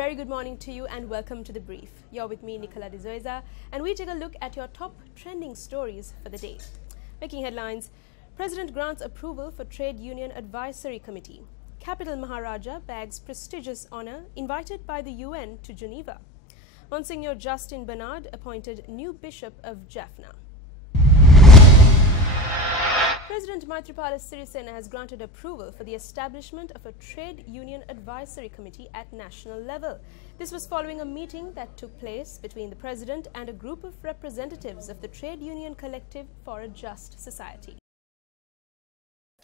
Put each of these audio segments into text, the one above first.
very good morning to you and welcome to The Brief. You're with me, Nicola Dizoiza, and we take a look at your top trending stories for the day. Making headlines, President grants approval for Trade Union Advisory Committee. Capital Maharaja bags prestigious honour invited by the UN to Geneva. Monsignor Justin Bernard appointed new Bishop of Jaffna. President Maithripala Sirisena has granted approval for the establishment of a Trade Union Advisory Committee at national level. This was following a meeting that took place between the President and a group of representatives of the Trade Union Collective for a Just Society.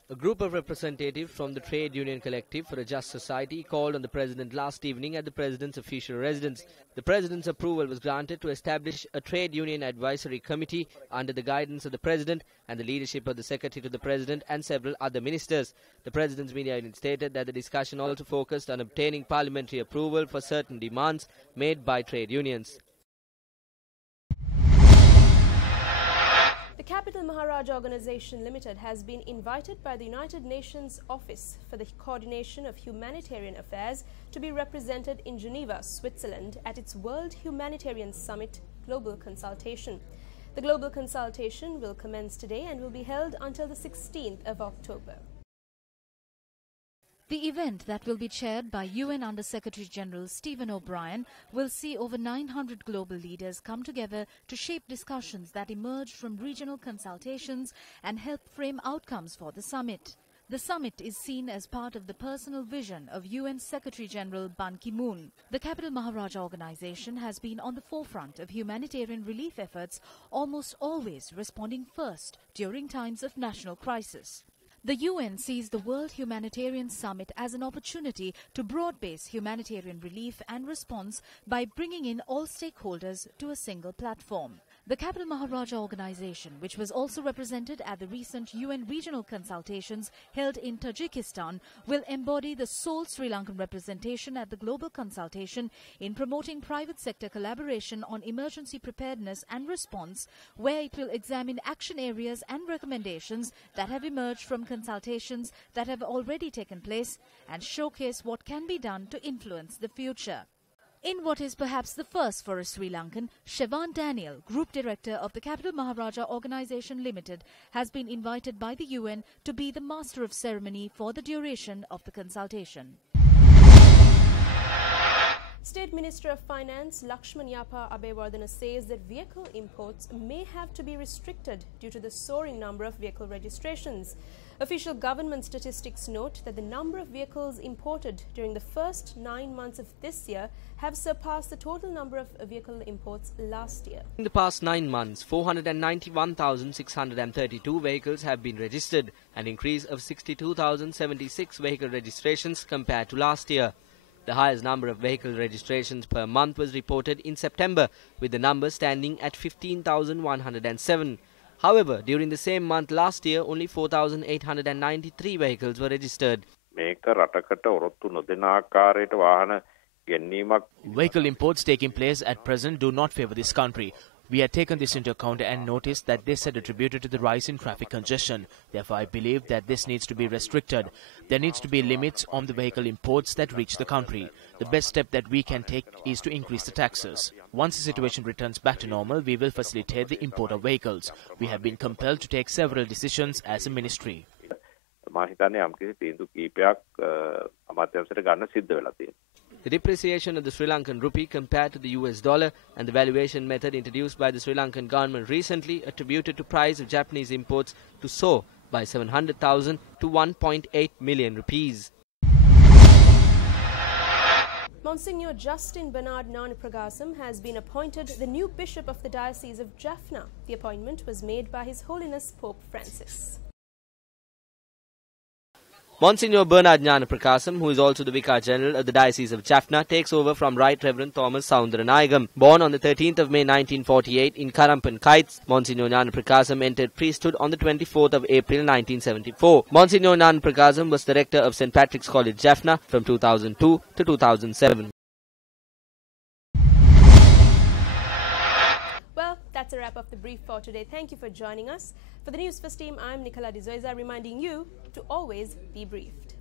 A group of representatives from the Trade Union Collective for a Just Society called on the President last evening at the President's official residence. The President's approval was granted to establish a Trade Union Advisory Committee under the guidance of the President and the leadership of the Secretary to the President and several other ministers. The President's media unit stated that the discussion also focused on obtaining parliamentary approval for certain demands made by trade unions. The Capital Maharaja Organization Limited has been invited by the United Nations Office for the Coordination of Humanitarian Affairs to be represented in Geneva, Switzerland at its World Humanitarian Summit Global Consultation. The Global Consultation will commence today and will be held until the 16th of October. The event, that will be chaired by UN Under-Secretary-General Stephen O'Brien, will see over 900 global leaders come together to shape discussions that emerge from regional consultations and help frame outcomes for the summit. The summit is seen as part of the personal vision of UN Secretary-General Ban Ki-moon. The Capital Maharaja Organization has been on the forefront of humanitarian relief efforts, almost always responding first during times of national crisis. The UN sees the World Humanitarian Summit as an opportunity to broad-base humanitarian relief and response by bringing in all stakeholders to a single platform. The Capital Maharaja Organization, which was also represented at the recent UN regional consultations held in Tajikistan, will embody the sole Sri Lankan representation at the global consultation in promoting private sector collaboration on emergency preparedness and response, where it will examine action areas and recommendations that have emerged from consultations that have already taken place and showcase what can be done to influence the future. In what is perhaps the first for a Sri Lankan, Shevan Daniel, Group Director of the Capital Maharaja Organization Limited, has been invited by the UN to be the master of ceremony for the duration of the consultation. State Minister of Finance Lakshman Yapa Abewardena says that vehicle imports may have to be restricted due to the soaring number of vehicle registrations. Official government statistics note that the number of vehicles imported during the first 9 months of this year have surpassed the total number of vehicle imports last year. In the past 9 months, 491,632 vehicles have been registered, an increase of 62,076 vehicle registrations compared to last year. The highest number of vehicle registrations per month was reported in September, with the number standing at 15,107. However, during the same month last year, only 4,893 vehicles were registered. Vehicle imports taking place at present do not favour this country. We had taken this into account and noticed that this had attributed to the rise in traffic congestion. Therefore, I believe that this needs to be restricted. There needs to be limits on the vehicle imports that reach the country. The best step that we can take is to increase the taxes. Once the situation returns back to normal, we will facilitate the import of vehicles. We have been compelled to take several decisions as a ministry. The depreciation of the Sri Lankan rupee compared to the US dollar and the valuation method introduced by the Sri Lankan government recently attributed to price of Japanese imports to soar by 700,000 to 1.8 million rupees. Monsignor Justin Bernard Nanapragasam has been appointed the new Bishop of the Diocese of Jaffna. The appointment was made by His Holiness Pope Francis. Monsignor Bernard Nanapragasam, who is also the Vicar General of the Diocese of Jaffna, takes over from Right Reverend Thomas Soundaranayagam. Born on the 13th of May 1948 in Karampan Kites, Monsignor Nanapragasam entered priesthood on the 24th of April 1974. Monsignor Nanapragasam was the rector of St. Patrick's College, Jaffna from 2002 to 2007. Well, that's a wrap of the brief for today. Thank you for joining us. For the News First team, I'm Nicola Dizoiza, reminding you to always be briefed.